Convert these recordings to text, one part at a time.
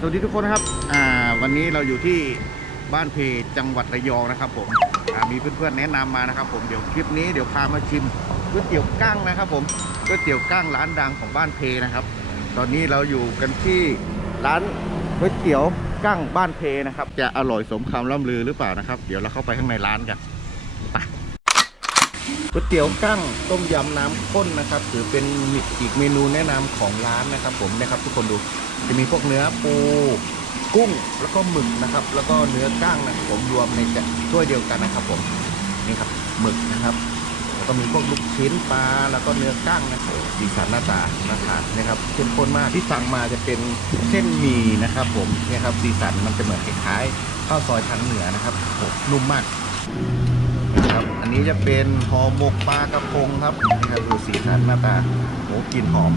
สวัสดีทุกคนนะครับ อ่า วันนี้เราอยู่ที่บ้านเพจังหวัดระยองนะครับผม อ่า มีเพื่อนๆแนะนำมานะครับผม เดี๋ยวคลิปนี้เดี๋ยวพามาชิมก๋วยเตี๋ยวกั้งนะครับผมก๋วยเตี๋ยวกั้งร้านดังของบ้านเพนะครับ ตอนนี้เราอยู่กันที่ร้านก๋วยเตี๋ยวกั้งบ้านเพนะครับ จะอร่อยสมคำล่ำลือหรือเปล่านะครับ เดี๋ยวเราเข้าไปข้างในร้านกัน ก๋วยเตี๋ยวกั้งต้มยำน้ำข้นนะครับถือเป็นอีกเมนูแนะนำของร้านนะครับ ผมนะครับทุกคนดูจะมีพวกเนื้อปูกุ้งแล้วก็หมึกนะครับ แล้วก็เนื้อก้างนะครับผมรวมในถ้วยเดียวกันนะครับ ผมนี่ครับหมึกนะครับแล้วก็มีพวกลูกชิ้นปลาแล้วก็เนื้อก้างนะครับสีสันหน้าตาน่าทานนะครับเข้มข้นมากที่สั่งมาจะเป็นเส้นหมี่นะครับ ผมนี่ครับสีสันมันจะเหมือนคล้ายๆข้าวซอยทางเหนือนะครับโอ้นุ่มมากนะครับ นนี้จะเป็นห่อหมกปลากระพงครับนี่ครับดูสีสันหน้าตาโอ้กลิ่นหอม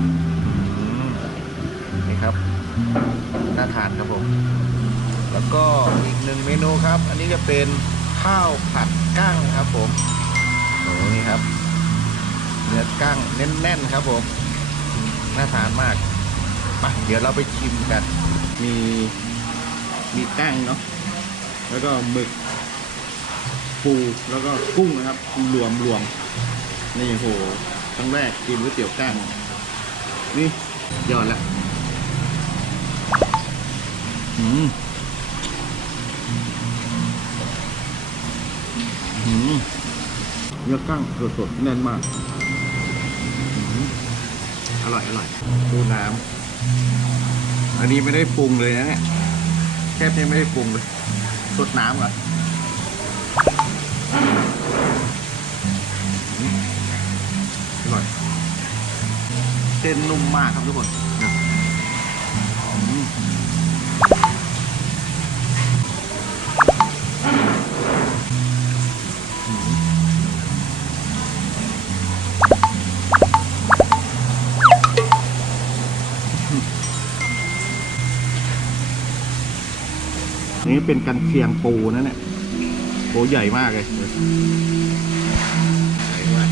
อืมนี่ครับน่าทานครับผมแล้วก็อีกหนึ่งเมนูครับ อันนี้จะเป็นข้าวผัดกั้งครับผมโอ้นี่ครับเนื้อกั้งแน่นๆครับผมน่าทานมากมาเดี๋ยวเราไปชิมกัน มีมีกั้งเนาะแล้วก็หมึก ปูแล้วก็กุ้งนะครับรวมรวมนี่โหครั้งแรกกินก๋วยเตี๋ยวกั้งนี่ยอดละอืมอืมเนื้อกั้งสดๆแน่นมาก อร่อยอร่อยดูน้ำอันนี้ไม่ได้ปรุงเลยนะเนี่ยแทบจะไม่ได้ปรุงเลยสดน้ำเหรออืม อร่อยเส้นนุ่มมากครับทุกคนนะอืมนี่เป็นกันเชียงปูนะเนี่ย โหใหญ่มากเลยใหญ่มาก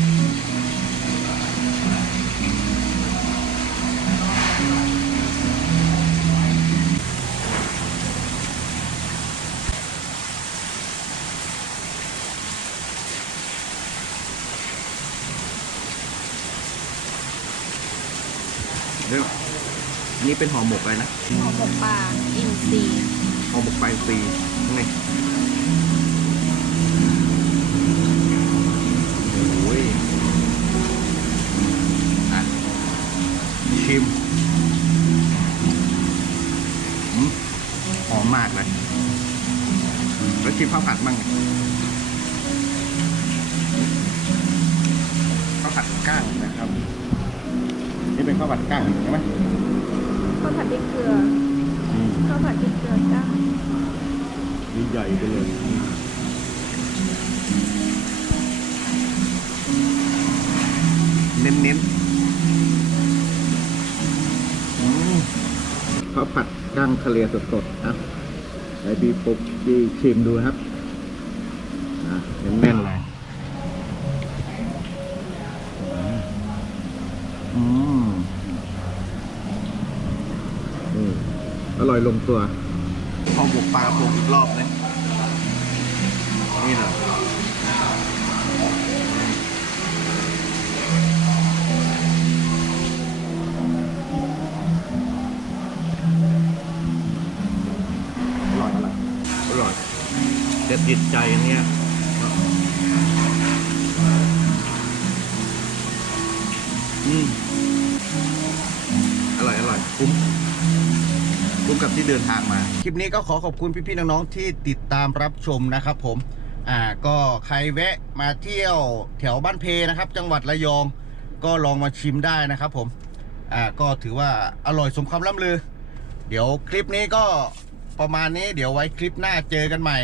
นนี้เป็นห่อหมกอะไรนะห่อหมกปลาอินทรีห่อหมกปลายซีนี่โอ้ยอะ ชิมอืมหอมมากเลย แล้วชิมข้าวผัดบ้างข้าวผัดก้างนะครับ นี่เป็นข้าวผัดก้างใช่ไหมข้าวผัดพริกเกลืออืมข้าวผัดพริกเกลือจ้าใหญ่ๆไปเลยเน้นๆ ผัดกั้งทะเลสดๆนะไอบีปุ๊บดีชิมดูครับอ่แน่นๆเลยอืมอืมอร่อยลงตัวพอบุกปลากระพงอีกรอบนึงนี่เหรอ เด็ดจิตใจอันเนี้ยอืมอร่อยอร่อยคุ้มคุ้มกับที่เดินทางมา คลิปนี้ก็ขอขอบคุณพี่ๆน้องๆที่ติดตามรับชมนะครับผม อ่า ก็ใครแวะมาเที่ยวแถวบ้านเพนะครับ จังหวัดระยอง ก็ลองมาชิมได้นะครับผม อ่า ก็ถือว่าอร่อยสมคำล่ำลือ เดี๋ยวคลิปนี้ก็ประมาณนี้เดี๋ยวไว้คลิปหน้าเจอกันใหม่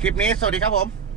คลิปนี้สวัสดีครับผม